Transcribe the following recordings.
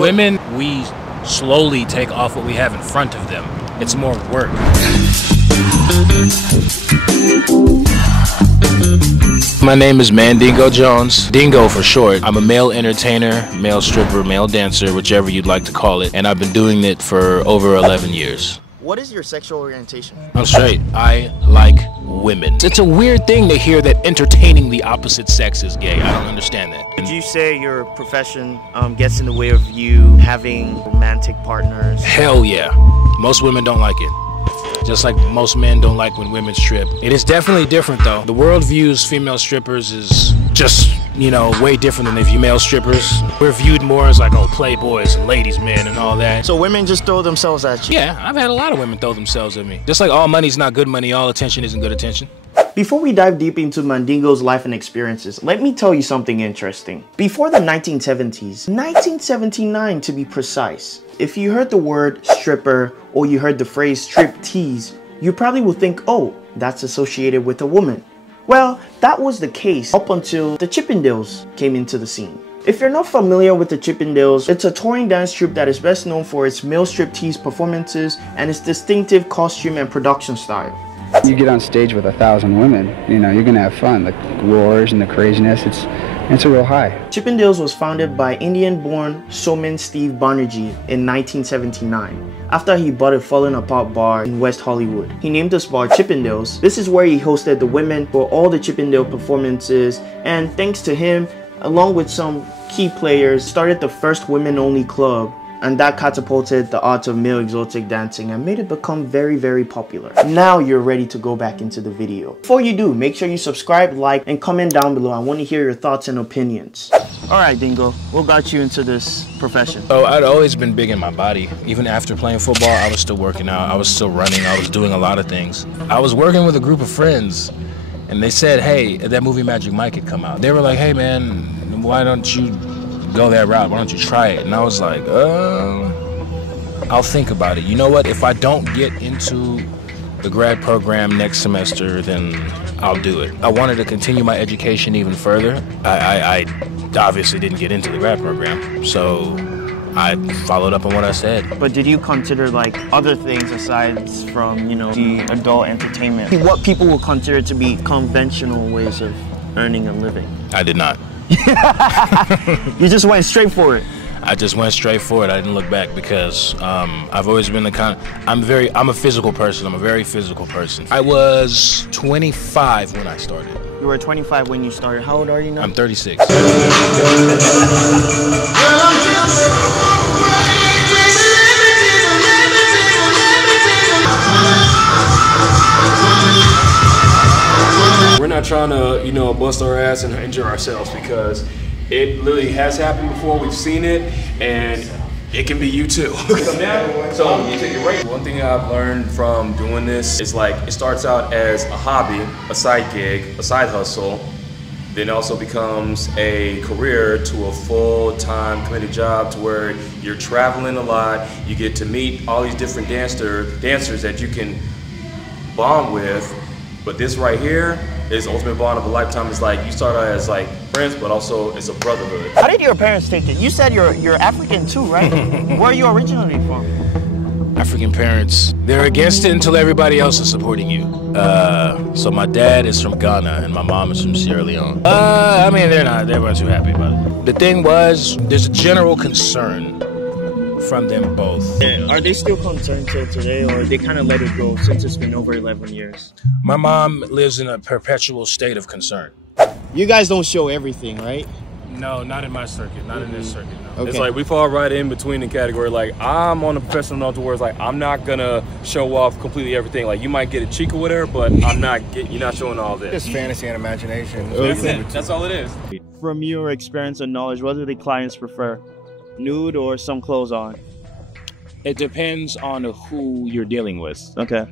Women, we slowly take off what we have in front of them. It's more work. My name is Mandingo Jones, Dingo for short. I'm a male entertainer, male stripper, male dancer, whichever you'd like to call it, and I've been doing it for over 11 years. What is your sexual orientation? I'm straight. I like women. It's a weird thing to hear that entertaining the opposite sex is gay. I don't understand that. Would you say your profession gets in the way of you having romantic partners? Hell yeah. Most women don't like it. Just like most men don't like when women strip. It is definitely different though. The world views female strippers as just, you know, way different than they view male strippers. We're viewed more as like, oh, playboys and ladies men and all that. So women just throw themselves at you? Yeah, I've had a lot of women throw themselves at me. Just like all money's not good money, all attention isn't good attention. Before we dive deep into Mandingo's life and experiences, let me tell you something interesting. Before the 1970s, 1979 to be precise, if you heard the word stripper or you heard the phrase strip tease, you probably would think, oh, that's associated with a woman. Well, that was the case up until the Chippendales came into the scene. If you're not familiar with the Chippendales, it's a touring dance troupe that is best known for its male striptease performances and its distinctive costume and production style. You get on stage with 1,000 women, you know, you're gonna have fun. The roars and the craziness, it's a real high. Chippendales was founded by Indian-born showman Steve Banerjee in 1979 after he bought a fallen apart bar in West Hollywood. He named this bar Chippendales. This is where he hosted the women for all the Chippendale performances, and thanks to him, along with some key players, started the first women-only club, and that catapulted the art of male exotic dancing and made it become very, very popular. Now you're ready to go back into the video. Before you do, make sure you subscribe, like, and comment down below. I want to hear your thoughts and opinions. Alright, Dingo, what got you into this profession? Oh, I'd always been big in my body. Even after playing football, I was still working out. I was still running. I was doing a lot of things. I was working with a group of friends, and they said, hey, that movie Magic Mike had come out. They were like, hey man, why don't you go that route? Why don't you try it? And I was like, I'll think about it. You know what? If I don't get into the grad program next semester, then I'll do it. I wanted to continue my education even further. I obviously didn't get into the grad program, so I followed up on what I said. But did you consider like other things aside from, you know, the adult entertainment? What people will consider to be conventional ways of earning a living? I did not. You just went straight for it. I just went straight for it. I didn't look back because I've always been the kind of, I'm a physical person. I'm a very physical person. I was 25 when I started. You were 25 when you started. How old are you now? I'm 36. We're not trying to, you know, bust our ass and injure ourselves because it literally has happened before. We've seen it, and it can be you too. So you take it right. One thing I've learned from doing this is like it starts out as a hobby, a side gig, a side hustle, then also becomes a career to a full-time committed job to where you're traveling a lot. You get to meet all these different dancers that you can bond with. But this right here is the ultimate bond of a lifetime. It's like you start out as like friends, but also it's a brotherhood. How did your parents take it? You said you're African too, right? Where are you originally from? African parents, they're against it until everybody else is supporting you. So my dad is from Ghana and my mom is from Sierra Leone. I mean, they weren't too happy about it. The thing was, there's a general concern from them both. Yeah. Are they still concerned till today, or they kind of let it go since it's been over 11 years? My mom lives in a perpetual state of concern. You guys don't show everything, right? No, not in my circuit, not in this circuit, no. Okay. It's like we fall right in between the category. Like I'm on a professional note towards like I'm not gonna show off completely everything. Like you might get a cheek or whatever, but you're not showing all this. Just fantasy and imagination. Okay. That's all it is. From your experience and knowledge, what do the clients prefer? Nude or some clothes on? It depends on who you're dealing with. Okay.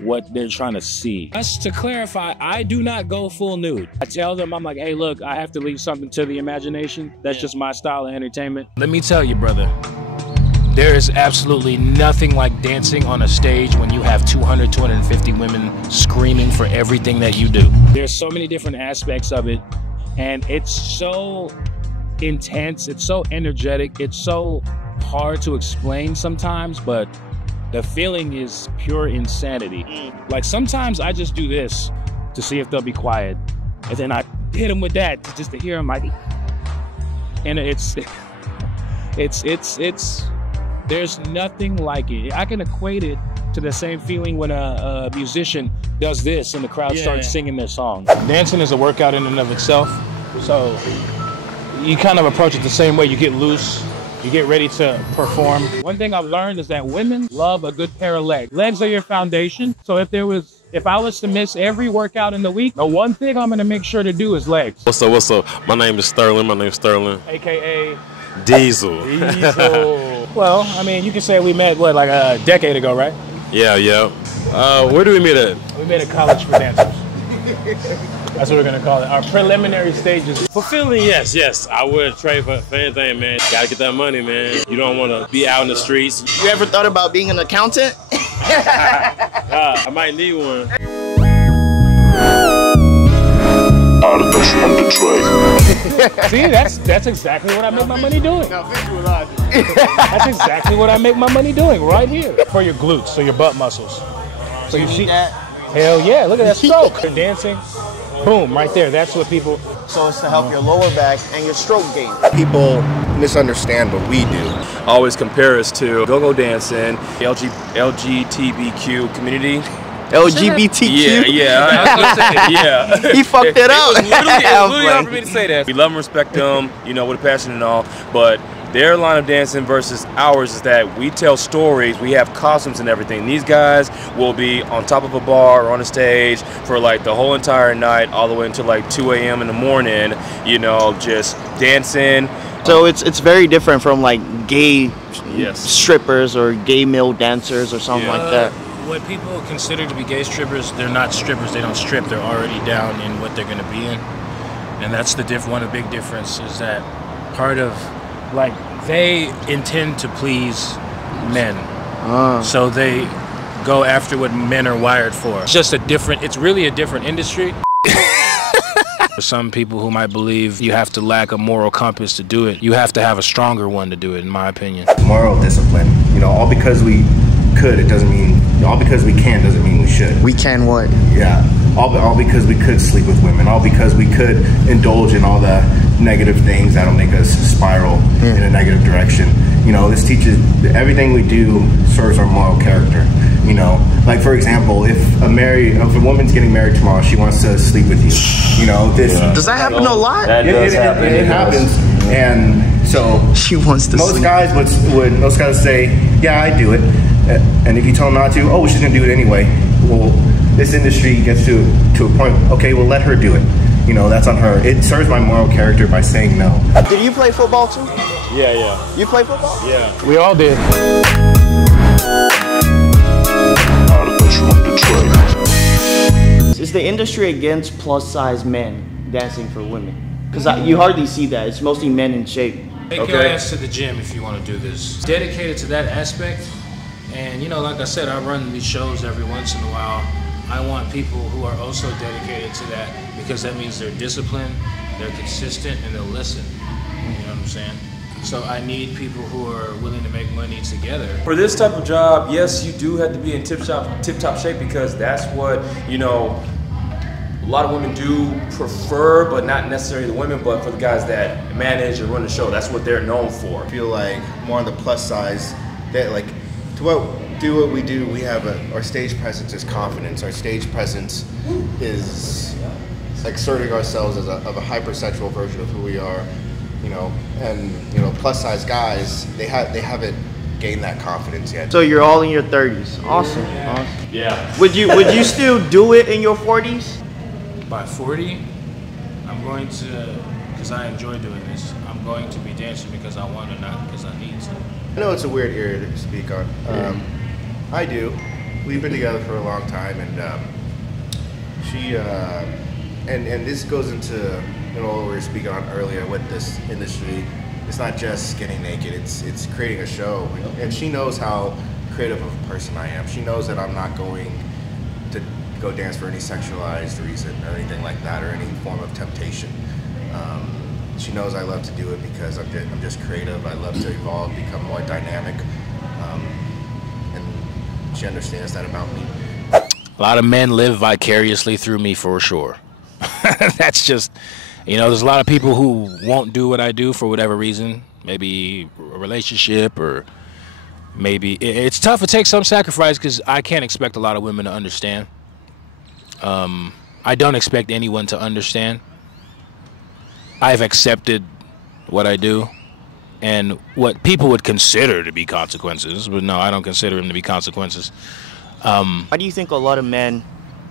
What they're trying to see. Just to clarify, I do not go full nude. I tell them, I'm like, hey, look, I have to leave something to the imagination. That's just my style of entertainment. Let me tell you, brother, there is absolutely nothing like dancing on a stage when you have 200, 250 women screaming for everything that you do. There's so many different aspects of it, and it's so intense, it's so energetic, it's so hard to explain sometimes, but the feeling is pure insanity. Like sometimes I just do this to see if they'll be quiet, and then I hit them with that just to hear them like, and it's there's nothing like it. I can equate it to the same feeling when a musician does this and the crowd starts singing their song. Dancing is a workout in and of itself, so you kind of approach it the same way. You get loose, you get ready to perform. One thing I've learned is that women love a good pair of legs. Legs are your foundation, so if I was to miss every workout in the week, the one thing I'm gonna make sure to do is legs. What's up, what's up? My name is Sterling. AKA Diesel. Well, I mean, you can say we met, what, like a decade ago, right? Yeah. Where do we meet at? We met at College for Dancers. That's what we're gonna call it. Our preliminary stages. Fulfilling, yes. I would trade for anything, man. Gotta get that money, man. You don't wanna be out in the streets. You ever thought about being an accountant? I might need one. See, that's exactly what I make my money doing. That's exactly what I make my money doing right here. For your glutes, so your butt muscles. So you see that? Hell yeah, look at that stroke. You're dancing, boom, right there. That's what people... So it's to help your lower back and your stroke gain. People misunderstand what we do. Always compare us to go-go dancing, LGBTQ community. LGBTQ? Yeah. He fucked it up. It was literally hard for me to say that. We love and respect them, you know, with a passion and all, but their line of dancing versus ours is that we tell stories, we have costumes and everything. These guys will be on top of a bar or on a stage for like the whole entire night, all the way until like 2 a.m. in the morning, you know, just dancing. So it's very different from like gay strippers or gay male dancers or something like that. What people consider to be gay strippers, they're not strippers. They don't strip. They're already down in what they're going to be in, and that's the one of the big difference is that part of like they intend to please men, so they go after what men are wired for. It's just it's really a different industry. For some people who might believe you have to lack a moral compass to do it, you have to have a stronger one to do it, in my opinion. Moral discipline. You know, all because we could, it doesn't mean, all because we can doesn't mean we should. We can what? Yeah. All because we could sleep with women. All because we could indulge in all the negative things that'll make us spiral in a negative direction. You know, this teaches everything we do serves our moral character. You know, like for example, if a woman's getting married tomorrow, she wants to sleep with you. You know, does that happen a lot? That does happen. It happens, and so she wants to. Most guys would say, yeah, I do it, and if you tell them not to, oh, she's gonna do it anyway. Well, this industry gets to a point. Okay, well, let her do it. You know, that's on her. It serves my moral character by saying no. Did you play football too? Yeah. You play football? Yeah. We all did. Is the industry against plus-size men dancing for women? Because you hardly see that. It's mostly men in shape. Take your ass to the gym if you want to do this. Dedicated to that aspect, and you know, like I said, I run these shows every once in a while. I want people who are also dedicated to that because that means they're disciplined, they're consistent, and they'll listen. You know what I'm saying? So I need people who are willing to make money together. For this type of job, yes, you do have to be in tip-top shape because that's what, you know, a lot of women do prefer, but not necessarily the women, but for the guys that manage and run the show, that's what they're known for. I feel like more on the plus size, that like do what we do, we have our stage presence is confidence. Our stage presence is exerting ourselves as of a hypersexual version of who we are. You know, and you know, plus size guys, they haven't gained that confidence yet. So you're all in your 30s. Awesome. Yeah. Would you still do it in your 40s? By 40, I'm going to, because I enjoy doing this, I'm going to be dancing because I want to, not because I need to. I know it's a weird area to speak on. I do. We've been together for a long time, and she and this goes into, you know, what we were speaking on earlier with this industry. It's not just getting naked, it's creating a show. And she knows how creative of a person I am. She knows that I'm not going to go dance for any sexualized reason or anything like that, or any form of temptation. She knows I love to do it because I'm just creative. I love to evolve, become more dynamic, and she understands that about me. A lot of men live vicariously through me for sure. That's just, you know, there's a lot of people who won't do what I do for whatever reason. Maybe a relationship, or maybe it's tough. It takes some sacrifice because I can't expect a lot of women to understand. I don't expect anyone to understand. I've accepted what I do and what people would consider to be consequences, but no, I don't consider them to be consequences. Why do you think a lot of men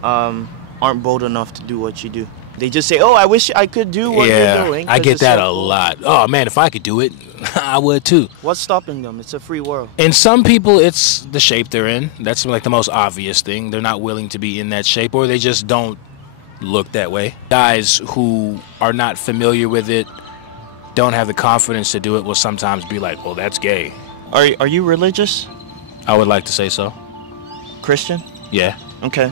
aren't bold enough to do what you do? They just say, oh, I wish I could do what you're doing. I get that a lot. Oh, man, if I could do it, I would too. What's stopping them? It's a free world. And some people, it's the shape they're in. That's like the most obvious thing. They're not willing to be in that shape, or they just don't look that way. Guys who are not familiar with it, don't have the confidence to do it, will sometimes be like, well, that's gay. Are you religious? I would like to say so. Christian? Yeah. Okay.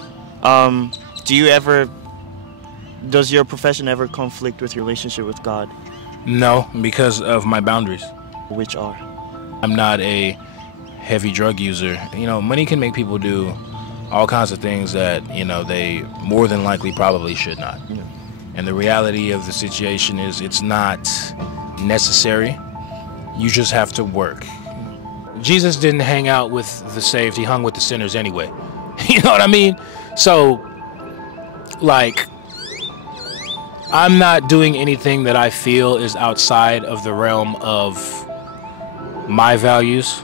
Does your profession ever conflict with your relationship with God? No, because of my boundaries. Which are? I'm not a heavy drug user. You know, money can make people do all kinds of things that, you know, they more than likely probably should not. Yeah. And the reality of the situation is it's not necessary. You just have to work. Jesus didn't hang out with the saved. He hung with the sinners anyway. You know what I mean? So, like, I'm not doing anything that I feel is outside of the realm of my values.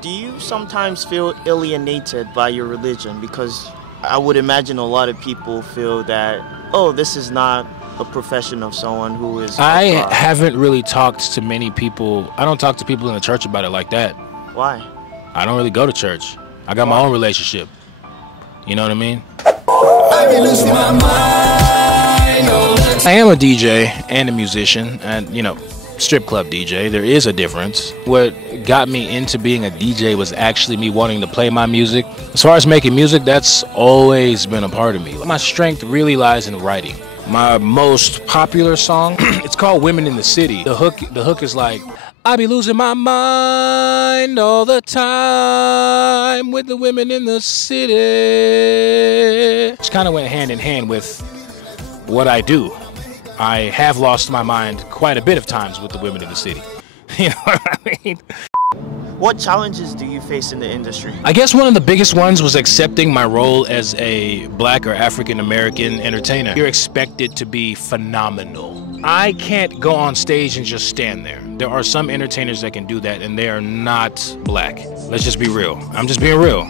Do you sometimes feel alienated by your religion? Because I would imagine a lot of people feel that, oh, this is not a profession of someone who is... I haven't really talked to many people. I don't talk to people in the church about it like that. Why? I don't really go to church. I got my own relationship. You know what I mean? I am a DJ and a musician, and, you know, strip club DJ. There is a difference. What got me into being a DJ was actually me wanting to play my music. As far as making music, that's always been a part of me. My strength really lies in writing. My most popular song, it's called Women in the City. The hook is like, I be losing my mind all the time with the women in the city. It kind of went hand in hand with what I do. I have lost my mind quite a bit of times with the women in the city. You know what I mean? What challenges do you face in the industry? I guess one of the biggest ones was accepting my role as a Black or African American entertainer. You're expected to be phenomenal. I can't go on stage and just stand there. There are some entertainers that can do that, and they are not Black. Let's just be real. I'm just being real.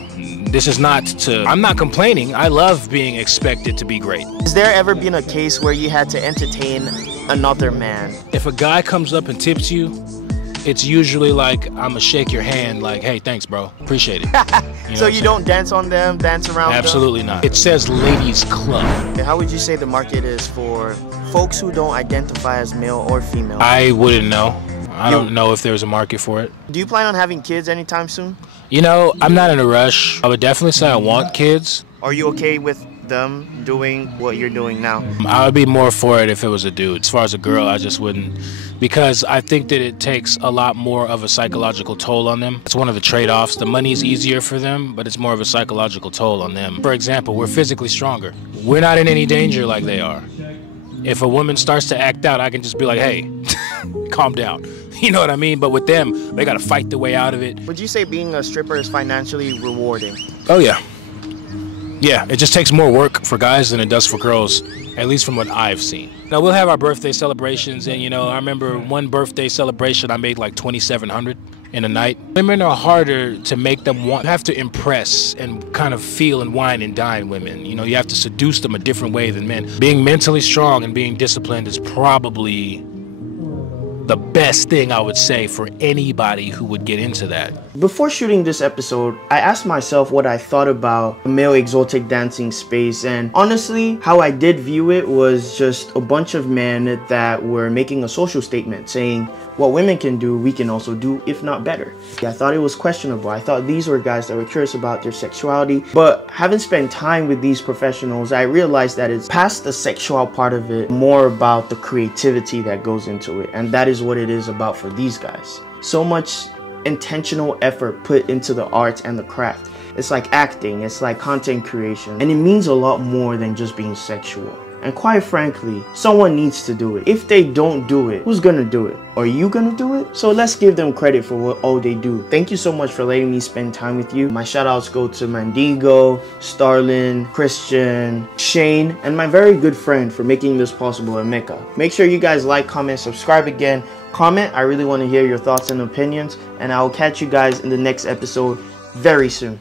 This is not to... I'm not complaining. I love being expected to be great. Has there ever been a case where you had to entertain another man? If a guy comes up and tips you, it's usually like, I'm gonna shake your hand like, hey, thanks, bro. Appreciate it. You know so you don't dance on them, dance around Absolutely them? not. It says ladies club. How would you say the market is for folks who don't identify as male or female? I wouldn't know. I don't know if there's a market for it. Do you plan on having kids anytime soon? You know, I'm not in a rush. I would definitely say I want kids. Are you okay with them doing what you're doing now? I would be more for it if it was a dude. As far as a girl, I just wouldn't. Because I think that it takes a lot more of a psychological toll on them. It's one of the trade-offs. The money's easier for them, but it's more of a psychological toll on them. For example, we're physically stronger. We're not in any danger like they are. If a woman starts to act out, I can just be like, hey, calm down. You know what I mean? But with them, they gotta fight their way out of it. Would you say being a stripper is financially rewarding? Oh, yeah. Yeah, it just takes more work for guys than it does for girls, at least from what I've seen. Now, we'll have our birthday celebrations, and, you know, I remember one birthday celebration, I made like $2,700 in a night. Women are harder to make them want, have to impress and kind of feel and wine and dine women. You know, you have to seduce them a different way than men. Being mentally strong and being disciplined is probably the best thing I would say for anybody who would get into that. Before shooting this episode, I asked myself what I thought about the male exotic dancing space, and honestly, how I did view it was just a bunch of men that were making a social statement saying what women can do, we can also do, if not better. I thought it was questionable. I thought these were guys that were curious about their sexuality, but having spent time with these professionals, I realized that it's past the sexual part of it, more about the creativity that goes into it, and that is what it is about for these guys. So much intentional effort put into the art and the craft. It's like acting, it's like content creation, and it means a lot more than just being sexual. And quite frankly, someone needs to do it. If they don't do it, who's gonna do it? Are you gonna do it? So let's give them credit for what all they do. Thank you so much for letting me spend time with you. My shout outs go to Mandigo, Starlin, Christian, Shane, and my very good friend for making this possible, Emeka. Make sure you guys like, comment, subscribe again. Comment, I really want to hear your thoughts and opinions, and I will catch you guys in the next episode very soon.